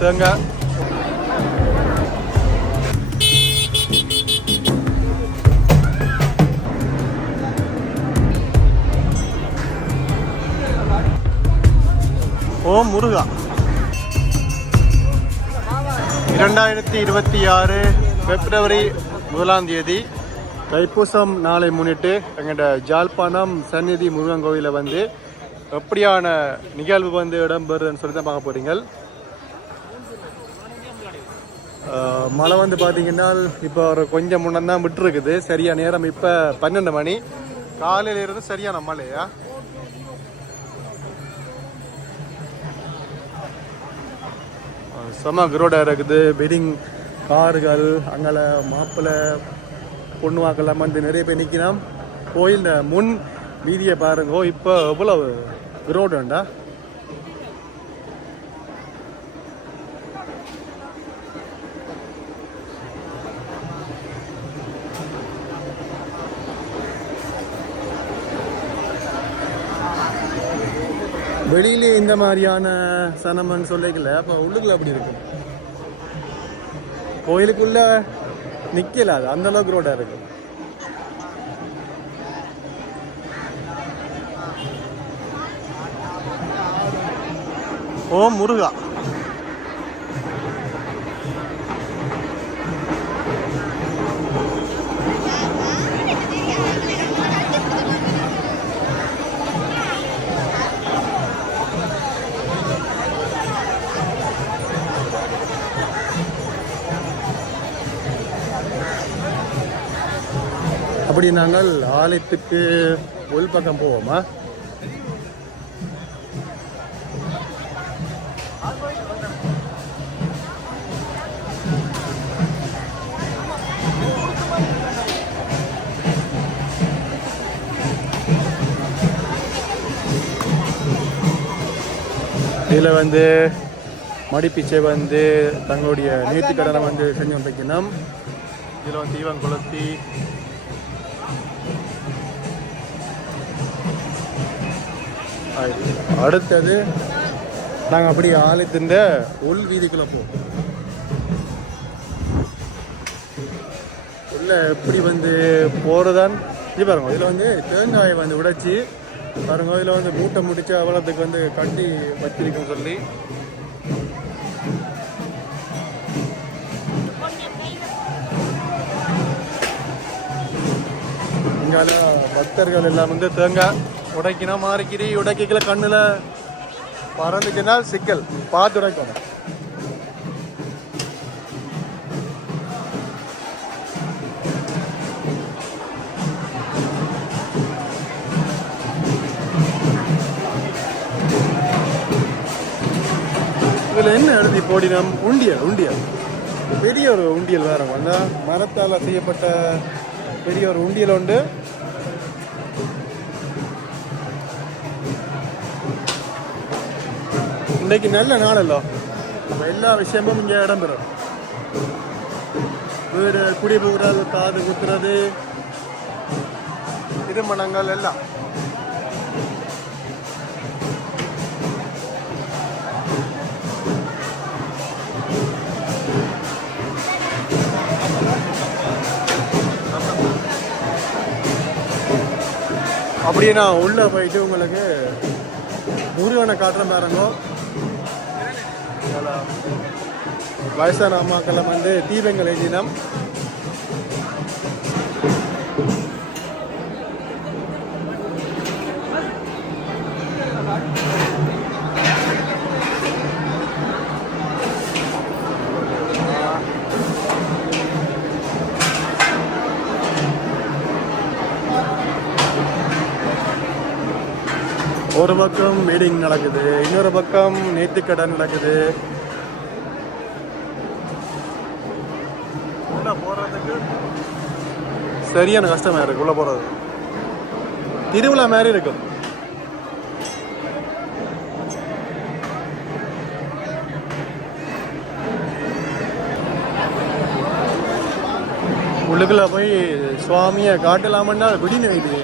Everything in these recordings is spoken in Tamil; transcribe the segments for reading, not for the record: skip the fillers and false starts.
தேங்காய். ஓம் முருகா. 2026 பிப்ரவரி 1 தைப்பூசம் நாளை முன்னிட்டு எங்கள்ட ஜாழ்ப்பாணம் சந்நிதி முருகன் கோவிலில் வந்து எப்படியான நிகழ்வு வந்து இடம்பெறுன்னு சொல்லி தான் பார்க்க போறீங்க. மழை வந்து பார்த்தீங்கன்னா இப்போ ஒரு கொஞ்சம் முன்னதான் விட்டுருக்குது. சரியான நேரம் இப்போ 12 மணி. காலையில இருந்து சரியான மழையா. செம கிரோடாக இருக்குது. வெட்டிங் கார்கள் அங்கே மாப்பிள்ளை பொண்ணு வாக்கெல்லாம் வந்து நிறைய பேர் நிற்கலாம். கோயில் முன் வீதியை பாருங்கோ. இப்போ எவ்வளவு கிரோடுண்டா. வெளியிலே இந்த மாதிரியான சனமன்னு சொல்லிக்கல. அப்போ உள்ளுக்குள்ள அப்படி இருக்கு. கோயிலுக்குள்ள நிக்கல. அது அந்த அளவுக்கு ரோடா இருக்கு. ஓம் முருகா. அப்படி நாங்கள் ஆலயத்துக்கு உள் பக்கம் போவோமா? இதில் வந்து மடிப்பிச்சை வந்து தங்களுடைய நேர்த்திக்கடனை வந்து செஞ்சு வைக்கணும். இதில் வந்து தீவம் கொளுத்தி அடுத்தது நாங்கள் அப்படி ஆலயத்தின் உள் வீதிக்குள்ளே போவோம். உள்ள எப்படி வந்து போகிறதான் இது பாருங்க. இதில் வந்து தேங்காயை வந்து உடைச்சி பாருங்க. இதில் வந்து மூட்டை முடிச்சு அவ்வளோத்துக்கு வந்து கட்டி வச்சிருக்கோன்னு சொல்லி இங்கால பக்தர்கள் எல்லாம் வந்து தேங்காய் உடைக்கணும். மாறிக்கிரி உடைக்கல கண்ணில் பறந்துச்சுன்னா சிக்கல் பார்த்து உடைக்கணும். இதில் என்ன எழுதி போடினோம்? உண்டியல். உண்டியல் பெரிய ஒரு உண்டியல் வேற வந்தா மரத்தால் செய்யப்பட்ட பெரிய ஒரு உண்டியல் உண்டு. இன்னைக்கு நல்ல நாளല്ലോ. எல்லா விஷயமும் இங்கே இடம்பெறும். வீடு குடி போகிறது, காது குத்துறது, திருமணங்கள் எல்லாம். அப்படியே நான் உள்ளே போயிட்டு உங்களுக்கு முருகனை காட்டுற பாருங்கோ. வயசான அம்மாக்கெல்லாம் வந்து தீபங்கள் ஏற்றினோம். ஒரு பக்கம் மீட்டிங் நடக்குது, இன்னொரு பக்கம் நேர்த்திக்கடன் நடக்குது. உள்ள போறதுக்கு சரியான கஷ்டமா இருக்கு. உள்ள போறது திருவிழா மாதிரி இருக்கும். உள்ளுக்குள்ள போய் சுவாமியை காட்டலாமன்னா விடின்னு வைக்குது.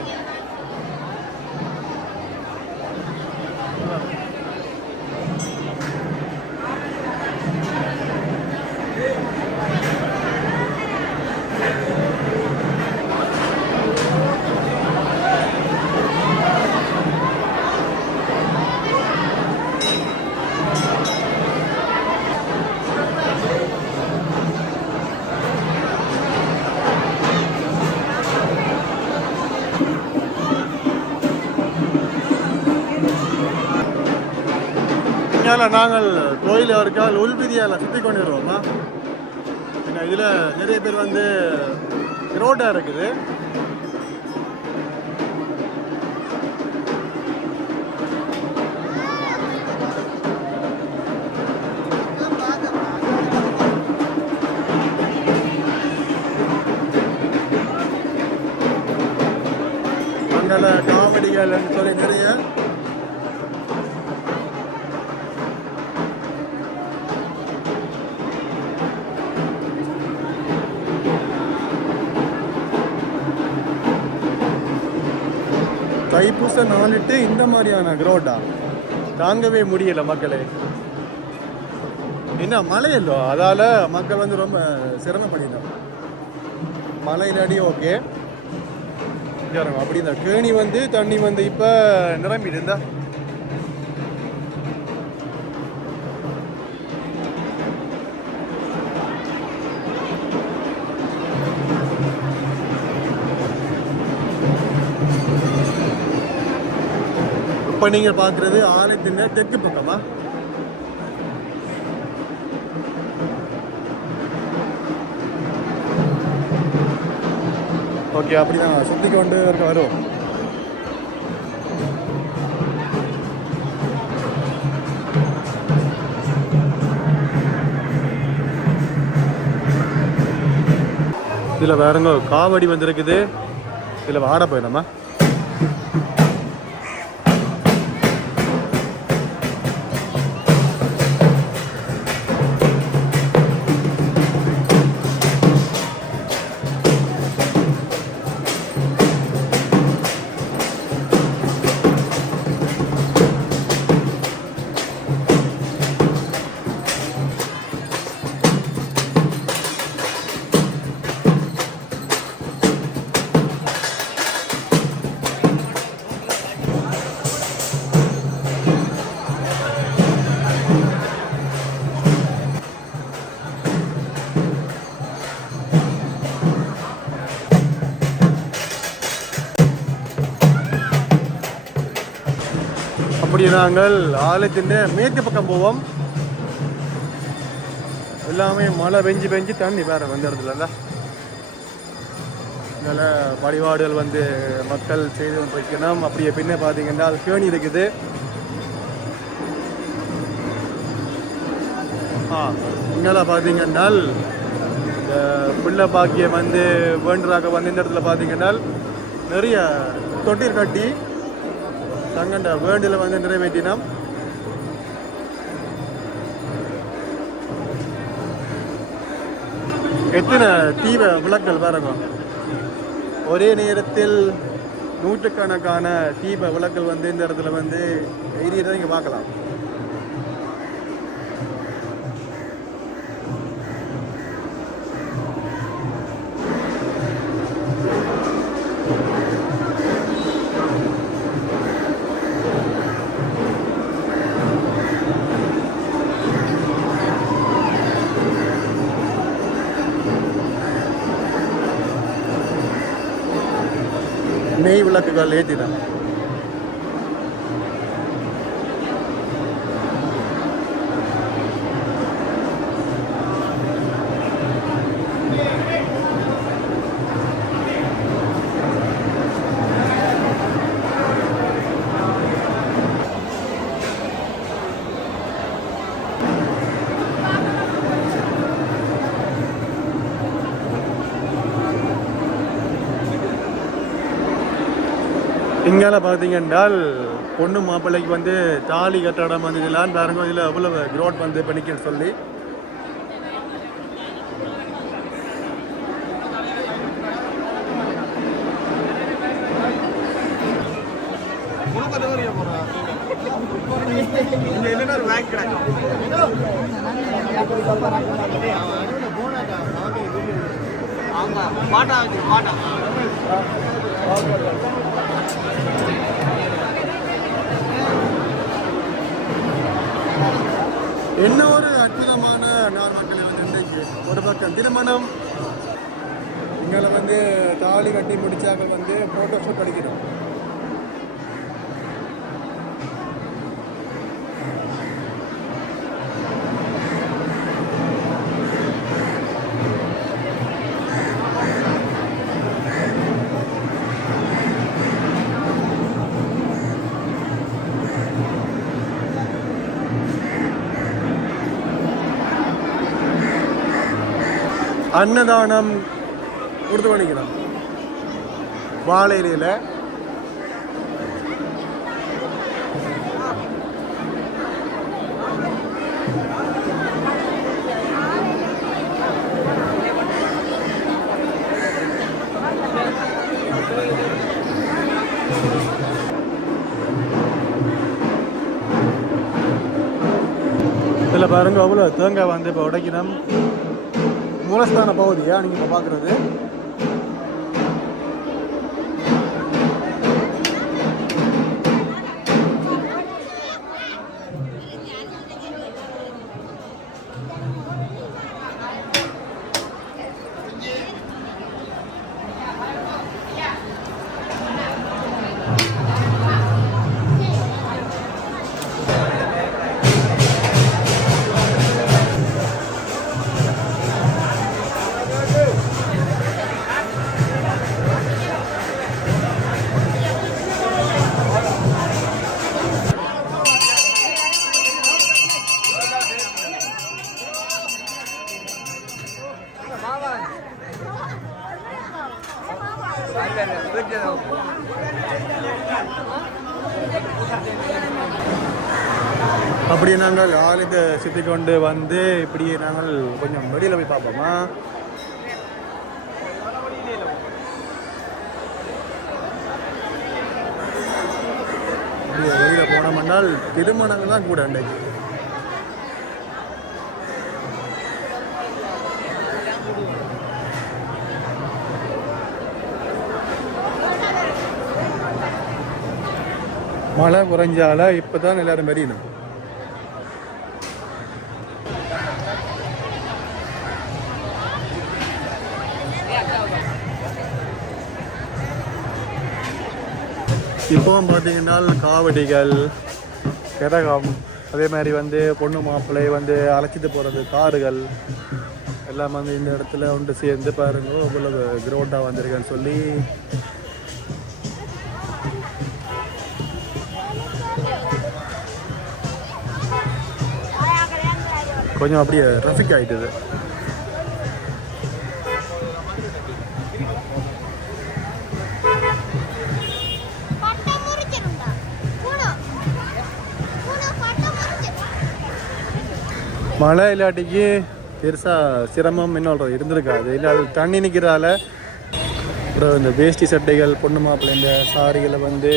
இங்கால நாங்கள் கோயில் இருக்கால் உள்விதியால் சுற்றி கொண்டு வருவோமா. இதில் நிறைய பேர் வந்து ரோட்டாக இருக்குது. அங்கே காமெடிகள் சொல்லி நிறைய தைப்பூச நாளிட்டு இந்த மாதிரியான கிரௌண்டா தாங்கவே முடியல மக்களே. என்ன மழை இல்லோ, அதால மக்கள் வந்து ரொம்ப சிரமப்படினோம். மழை இல்லாடி ஓகே. அப்படி இந்த கேணி வந்து தண்ணி வந்து இப்ப நிரம்பிட்டு இருந்தா இப்ப நீங்க பாக்குறது ஆலயத்தின் தெற்கு பக்கமா. ஓகே, அப்படிதான் சுத்தி கொண்டு வரும். இதுல வேறங்க காவடி வந்திருக்குது. இதுல ஆட போயிடலாமா. அப்படி நாங்கள் ஆலயத்தின் மேற்கு பக்கம் போவோம். எல்லாமே மழை பெஞ்சு தண்ணி வேற வந்த இடத்துல நல்ல வழிபாடுகள் வந்து மக்கள் செய்து வைக்கணும். அப்படியே பின்ன பார்த்தீங்கன்னா கேணி இருக்குது. இங்கெல்லாம் பார்த்தீங்கன்னா இந்த பிள்ளை பாக்கியம் வந்து வேண்டுறாக வந்து இந்த இடத்துல பார்த்தீங்கன்னா நிறைய தொட்டில் கட்டி தங்கண்ட வேண்டில வந்து நிறைவேற்றினோம். எத்தனை தீப விளக்குகள் பாருங்க. ஒரே நேரத்தில் நூற்றுக்கணக்கான தீப விளக்குகள் வந்து இந்த இடத்துல வந்து எரியறதை இங்கே பார்க்கலாம். நெய் விளக்குகள் ஏற்றினான். இங்கால பார்த்தீங்கன்னால் பொண்ணு மாப்பிள்ளைக்கு வந்து தாலி கட்டடம் வந்து இதெல்லாம் பாருங்க. இதில் எவ்வளவு கிரோட் வந்து பண்ணிக்க சொல்லி என்ன ஒரு அற்புதமான நாள் மக்களை வந்து இன்றைக்கு ஒரு பக்கம் திருமணம். இங்கே வந்து தாலி கட்டி முடிச்சாக வந்து போட்டோ ஷூட் அடிக்கிறோம். அன்னதானம் கொடுத்து பண்ணிக்கலாம் வாழை இலையில. இதில் பாருங்க அவ்வளோ தேங்காய் வந்து இப்போ உடைக்கணும். மூலஸ்தான பகுதியா நீங்கள் இப்போ பார்க்குறது. அப்படி நாங்கள் ஆளுத சுற்றி கொண்டு வந்து இப்படியே நாங்கள் கொஞ்சம் வெளியில் போய் பார்ப்போமா. வெளியில் போனோம்னால் திருமணங்கள் தான் கூட அன்றைக்கு. மழை குறைஞ்சால இப்போதான் எல்லாரும் மெரியணும். இப்போவும் பார்த்தீங்கன்னா காவடிகள், கிரகம், அதே மாதிரி வந்து பொண்ணு மாப்பிள்ளை வந்து அழைச்சிட்டு போகிறது காருகள் எல்லாம் வந்து இந்த இடத்துல ஒன்று சேர்ந்து பாருங்க இவ்வளவு கிரௌண்டாக வந்திருக்கேன்னு சொல்லி. கொஞ்சம் அப்படியே டிராஃபிக் ஆகிட்டுது. மழை இல்லாட்டிக்கு பெருசாக சிரமம் என்ன இருந்திருக்காது. இல்லை அது தண்ணி நிற்கிறதால அப்புறம் இந்த வேஷ்டி சட்டைகள் பொண்ணு மாப்பிள்ளை இந்த சாரிகளை வந்து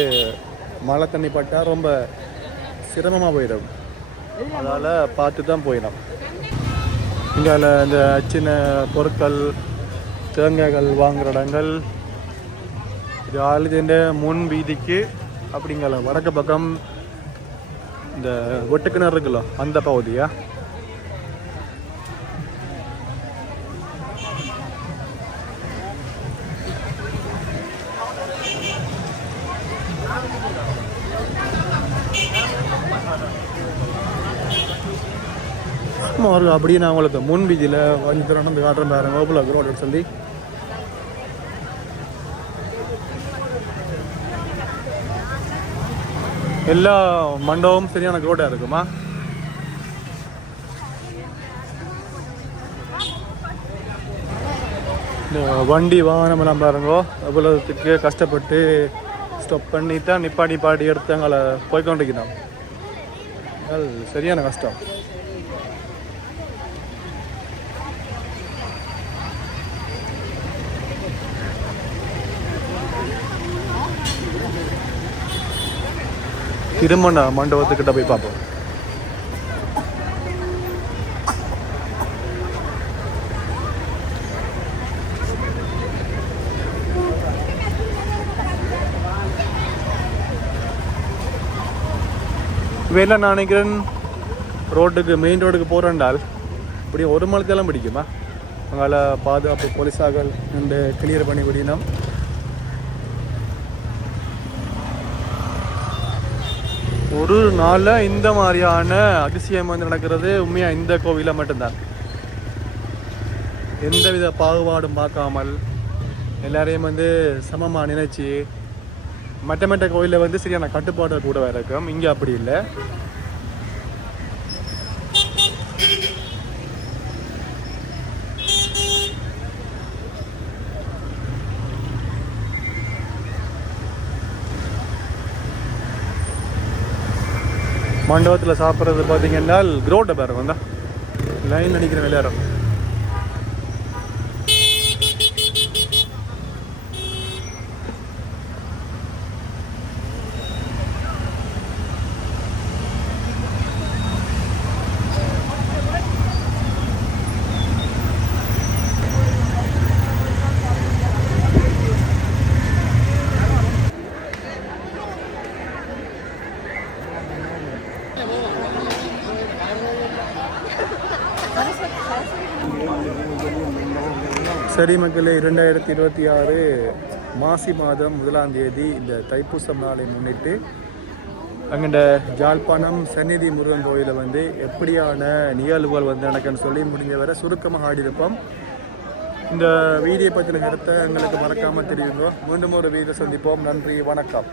மழை தண்ணி பட்டால் ரொம்ப சிரமமாக போயிடும். அதால் பார்த்து தான் போயிடும். இங்கே இந்த சின்ன பொருட்கள் தேங்காய்கள் வாங்குகிற இடங்கள் இது ஆளுதின்ற முன் வீதிக்கு அப்படிங்கிற வடக்கு பக்கம் இந்த வெட்டுக்கிணறு இருக்குல்ல அந்த பகுதியா. ஒரு அப்படியே நான் உங்களுக்கு முன் வீதியில் கொஞ்சம் தூரம் வந்து காட்டுறேன் பாருங்க ஓபுல ரோடு சொல்லி. எல்லா மண்டபமும் சரியான ரோடாக இருக்குமா. இந்த வண்டி வாகனம் எல்லாம் பாருங்கோ எவ்வளோத்துக்கு கஷ்டப்பட்டு ஸ்டாப் பண்ணித்தான் நிப்பாட்டி பாட்டி எடுத்து அங்கே போய்கொண்டிருக்கிறோம். சரியான கஷ்டம். திருமண மண்டபத்துக்கிட்ட போய் பார்ப்போம். வேலை நான் நினைக்கிறேன் ரோட்டுக்கு மெயின் ரோடுக்கு போகிறேன்டால் இப்படி ஒரு மணிக்கெல்லாம் பிடிக்குமா. அங்கால பாதுகாப்பு போலீஸாக நின்று கிளியர் பண்ணி விடணும். ஒரு நாளில் இந்த மாதிரியான அதிசயம் வந்து நடக்கிறது உண்மையாக இந்த கோவிலில் மட்டும்தான். எந்தவித பாகுபாடும் பார்க்காமல் எல்லாரையும் வந்து சமமாக நினைச்சு மற்ற கோவிலில் வந்து சரியான கட்டுப்பாடு கூட இருக்கும். இங்கே அப்படி இல்லை. மண்டபத்தில் சாப்பிட்றது பார்த்தீங்கன்னா குரோட்டை பேர் வந்தா லைன் நினைக்கிற விளையாடுறோம். சரி மக்களே, 2026 மாசி மாதம் 1ஆம் தேதி இந்த தைப்பூசம் நாளை முன்னிட்டு அங்கே ஜாழ்ப்பாணம் சந்நிதி முருகன் கோயிலில் வந்து எப்படியான நிகழ்வுகள் வந்து நடக்குன்னு சொல்லி முடிஞ்ச வரை சுருக்கமாக ஆடியிருப்போம். இந்த வீடியோ பற்றின கருத்தை எங்களுக்கு மறக்காமல் தெரியுங்க. மீண்டும் ஒரு வீடியோ சந்திப்போம். நன்றி, வணக்கம்.